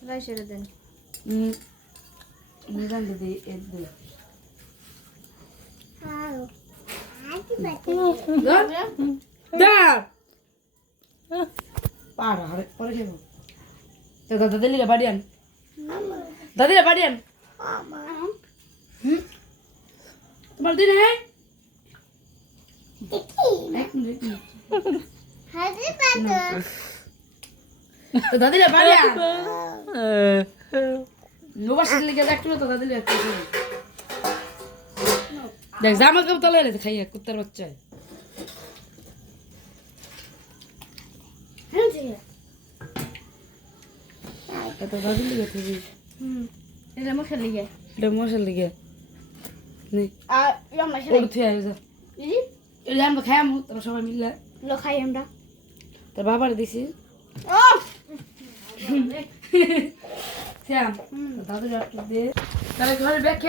রাইসের দেন নিদান দিদি এর দে দা পাড়া আরে পরে যাবো তো দাদা দিলে বাড়ি আন দাদিরা বাড়ি আন তোমার দিন হ্যাঁ তো দাদিরা বাড়ি আন নোবাসের লিগে একটু তো দাদিরা একটু দেখ জামা কাপড় তলে রে খাইয়া কুত্তার বাচ্চা এটা দাদির লিগে তুই এটা মশলা লিগে এটা মশার লিগে নে আর ইয়া মশলা ওর তুই আয় যা দিদি এটা আমরা খাইয়াম তোরা সবাই মিলে লো খাই আমরা তোর বাবার দিছি ও শ্যাম দাদুর একটু দে তাহলে ঘরে ব্যাগ